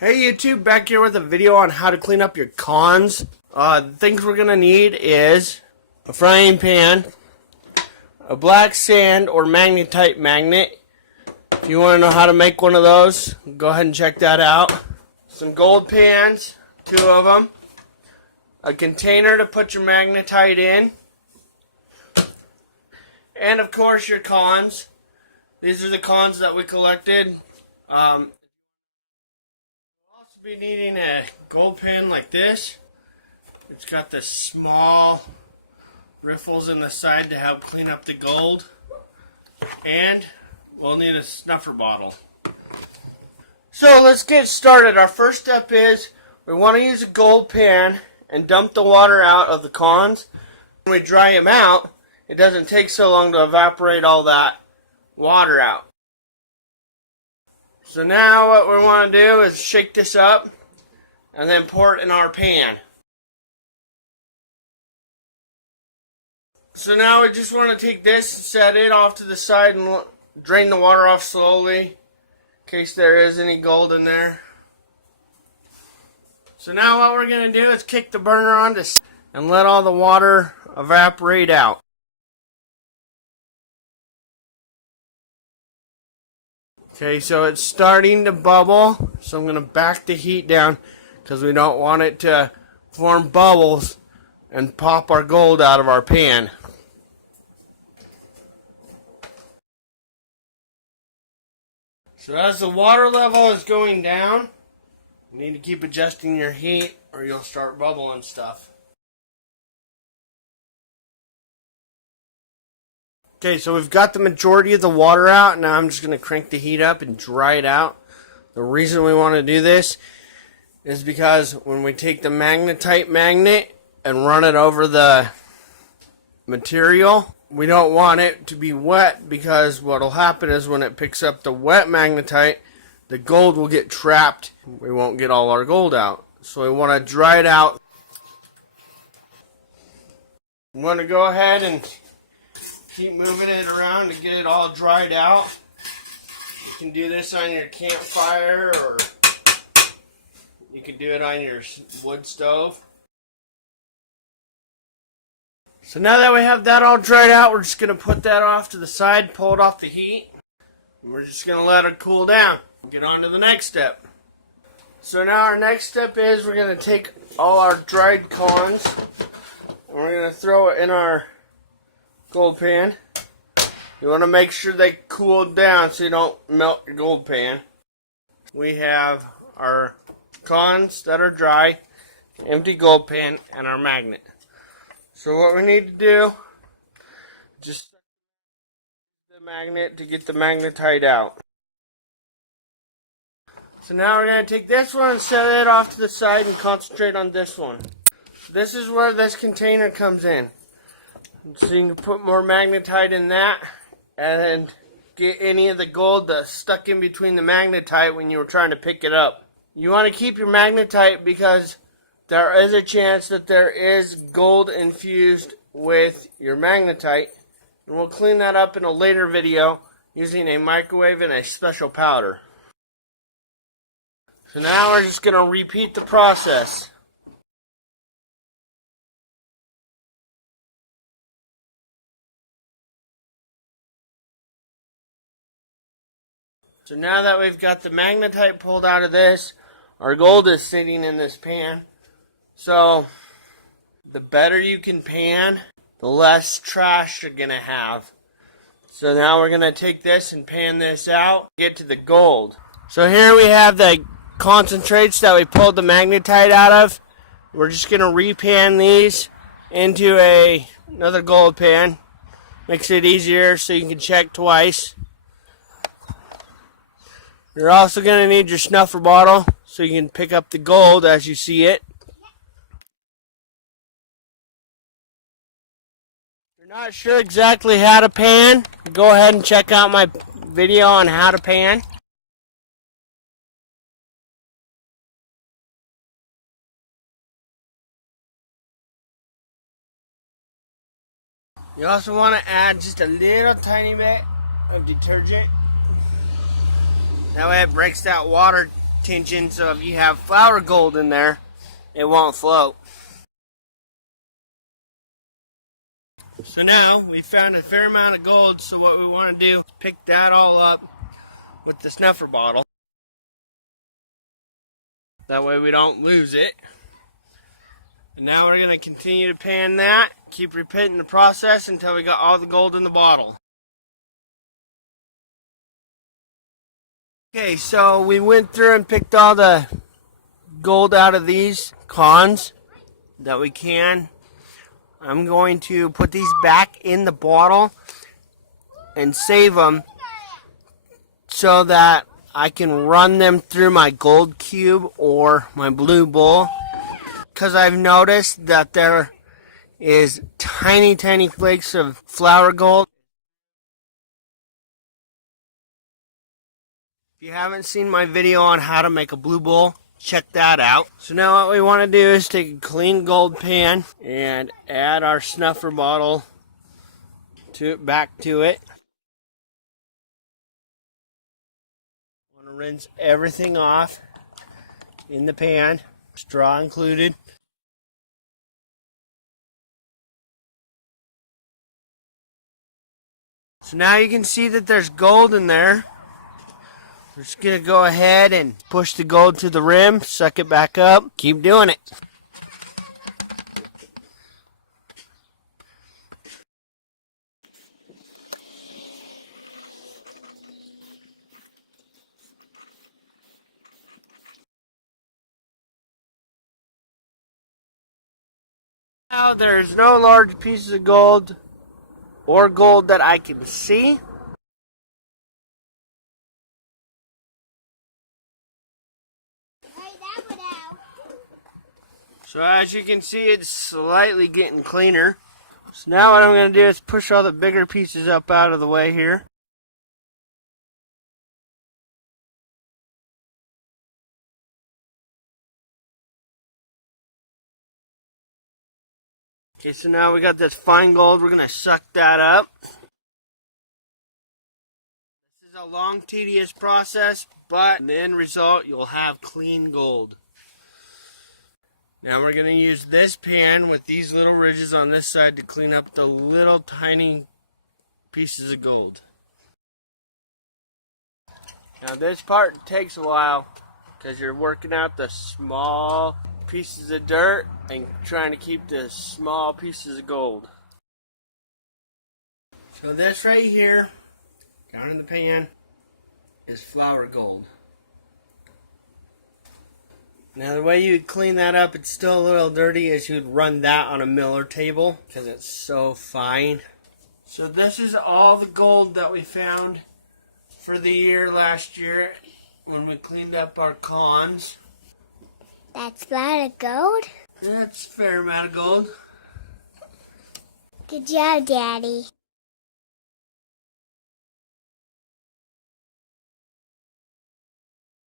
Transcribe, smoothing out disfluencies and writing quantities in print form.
Hey YouTube, back here with a video on how to clean up your cons. The things we're going to need is a frying pan, a black sand or magnetite magnet. If you want to know how to make one of those, go ahead and check that out. Some gold pans, 2 of them. A container to put your magnetite in. And of course your cons. These are the cons that we collected. Be needing a gold pen like this. It's got the small riffles in the side to help clean up the gold, and we'll need a snuffer bottle. So let's get started. Our first step is we want to use a gold pan and dump the water out of the cons. When we dry them out, it doesn't take so long to evaporate all that water out. So now what we want to do is shake this up and then pour it in our pan. So now we just want to take this and set it off to the side and drain the water off slowly in case there is any gold in there. So now what we're going to do is kick the burner on and let all the water evaporate out. Okay, so it's starting to bubble, so I'm going to back the heat down because we don't want it to form bubbles and pop our gold out of our pan. So as the water level is going down, you need to keep adjusting your heat or you'll start bubbling stuff. Okay, so we've got the majority of the water out. Now I'm just going to crank the heat up and dry it out. The reason we want to do this is because when we take the magnetite magnet and run it over the material, we don't want it to be wet, because what will happen is when it picks up the wet magnetite, the gold will get trapped. We won't get all our gold out. So we want to dry it out. We want to go ahead and keep moving it around to get it all dried out. You can do this on your campfire, or you can do it on your wood stove. So now that we have that all dried out, we're just going to put that off to the side, pull it off the heat, and we're just going to let it cool down. Get on to the next step. So now our next step is we're going to take all our dried cons and we're going to throw it in our gold pan. You want to make sure they cool down so you don't melt your gold pan. We have our cons that are dry, empty gold pan, and our magnet. So what we need to do, just the magnet to get the magnetite out. So now we're going to take this one and set it off to the side and concentrate on this one. This is where this container comes in. So you can put more magnetite in that and get any of the gold that's stuck in between the magnetite when you were trying to pick it up. You want to keep your magnetite because there is a chance that there is gold infused with your magnetite. And we'll clean that up in a later video using a microwave and a special powder. So now we're just going to repeat the process. So now that we've got the magnetite pulled out of this, our gold is sitting in this pan. So the better you can pan, the less trash you're going to have. So now we're going to take this and pan this out, get to the gold. So here we have the concentrates that we pulled the magnetite out of. We're just going to repan these into another gold pan. Makes it easier so you can check twice. You're also going to need your snuffer bottle so you can pick up the gold as you see it. If you're not sure exactly how to pan, go ahead and check out my video on how to pan. You also want to add just a little tiny bit of detergent. That way it breaks that water tension, so if you have flour gold in there, it won't float. So now we found a fair amount of gold, so what we want to do is pick that all up with the snuffer bottle. That way we don't lose it. And now we're going to continue to pan that, keep repeating the process until we got all the gold in the bottle. Okay, so we went through and picked all the gold out of these cons that we can. I'm going to put these back in the bottle and save them so that I can run them through my gold cube or my blue bowl, because I've noticed that there is tiny flakes of flour gold. If you haven't seen my video on how to make a blue bowl, check that out. So now what we want to do is take a clean gold pan and add our snuffer bottle back to it. Want to rinse everything off in the pan, straw included. So now you can see that there's gold in there. We're just going to go ahead and push the gold to the rim, suck it back up, keep doing it. Now there's no large pieces of gold or gold that I can see. So as you can see, it's slightly getting cleaner. So now what I'm going to do is push all the bigger pieces up out of the way here. Okay, so now we got this fine gold. We're going to suck that up. This is a long, tedious process, but in the end result, you'll have clean gold. Now we're going to use this pan with these little ridges on this side to clean up the little tiny pieces of gold. Now this part takes a while because you're working out the small pieces of dirt and trying to keep the small pieces of gold. So this right here, down in the pan, is flour gold. Now the way you would clean that up, it's still a little dirty, is you would run that on a miller table because it's so fine. So this is all the gold that we found for the year last year when we cleaned up our cons. That's a lot of gold? That's a fair amount of gold. Good job, Daddy.